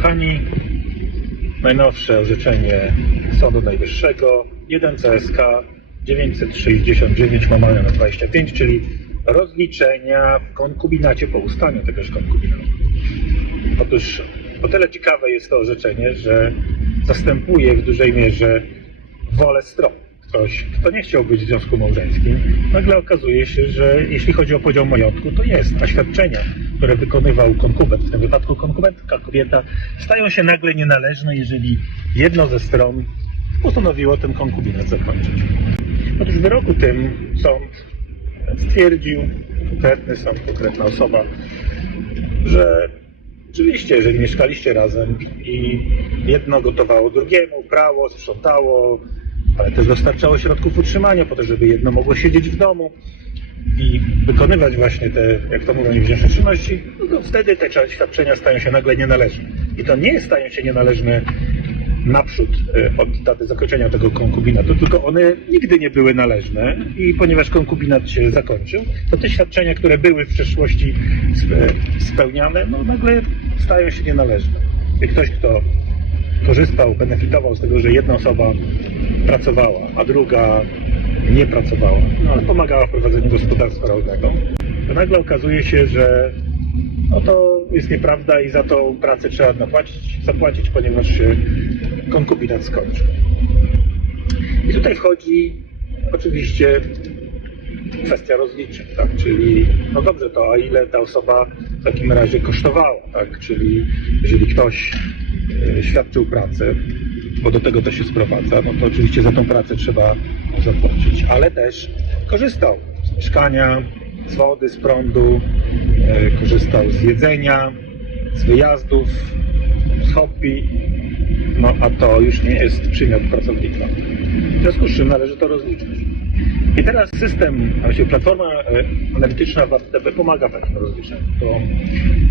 kochani, najnowsze orzeczenie Sądu Najwyższego 1 CSK 969 łamane na 25, czyli rozliczenia w konkubinacie po ustaniu tegoż konkubinatu. Otóż o tyle ciekawe jest to orzeczenie, że zastępuje w dużej mierze wolę stron. Ktoś, kto nie chciał być w związku małżeńskim, nagle okazuje się, że jeśli chodzi o podział majątku, to jest, a świadczenia, które wykonywał konkubent, w tym wypadku konkubentka kobieta, stają się nagle nienależne, jeżeli jedno ze stron postanowiło ten konkubinat zakończyć. Otóż w wyroku tym sąd stwierdził, konkretny sąd, konkretna osoba, że Oczywiście, jeżeli mieszkaliście razem i jedno gotowało drugiemu, prało, sprzątało, ale też dostarczało środków utrzymania po to, żeby jedno mogło siedzieć w domu i wykonywać właśnie te, jak to mówią, niewdzięczne czynności, no wtedy te świadczenia stają się nagle nienależne. I to nie stają się nienależne naprzód e, od daty zakończenia tego konkubinatu, tylko one nigdy nie były należne i ponieważ konkubinat się zakończył, to te świadczenia, które były w przeszłości spe- spełniane, no nagle stają się nienależne. I ktoś, kto korzystał, benefitował z tego, że jedna osoba pracowała, a druga nie pracowała, no ale pomagała w prowadzeniu gospodarstwa rolnego, to nagle okazuje się, że no to jest nieprawda i za tą pracę trzeba zapłacić, zapłacić ponieważ się konkubinat skończył. I tutaj wchodzi oczywiście kwestia rozliczeń, tak? czyli no dobrze to, a ile ta osoba w takim razie kosztowała, tak? czyli jeżeli ktoś świadczył pracę, bo do tego to się sprowadza, no to oczywiście za tą pracę trzeba zapłacić, ale też korzystał z mieszkania, z wody, z prądu, e, korzystał z jedzenia, z wyjazdów, z hobby, no a to już nie jest przymiot pracownika. W związku z czym należy to rozliczyć. I teraz system, właściwie platforma e, analityczna w pomaga w takim rozliczeniu. To,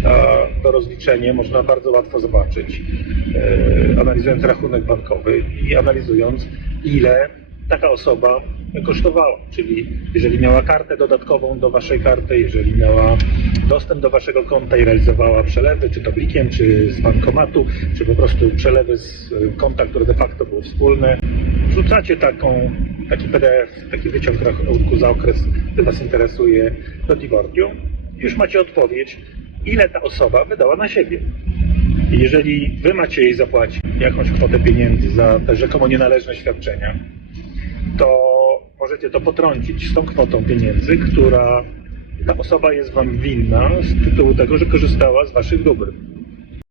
a, to rozliczenie można bardzo łatwo zobaczyć, e, analizując rachunek bankowy i analizując, ile taka osoba kosztowała. Czyli jeżeli miała kartę dodatkową do waszej karty, jeżeli miała dostęp do waszego konta i realizowała przelewy, czy to blikiem, czy z bankomatu, czy po prostu przelewy z e, konta, które de facto były wspólne, wrzucacie taką, taki PDF, taki wyciąg rachunku za okres, który Was interesuje do Divordium, już macie odpowiedź, ile ta osoba wydała na siebie. Jeżeli Wy macie jej zapłacić jakąś kwotę pieniędzy za te rzekomo nienależne świadczenia, to możecie to potrącić z tą kwotą pieniędzy, która ta osoba jest Wam winna z tytułu tego, że korzystała z Waszych dóbr.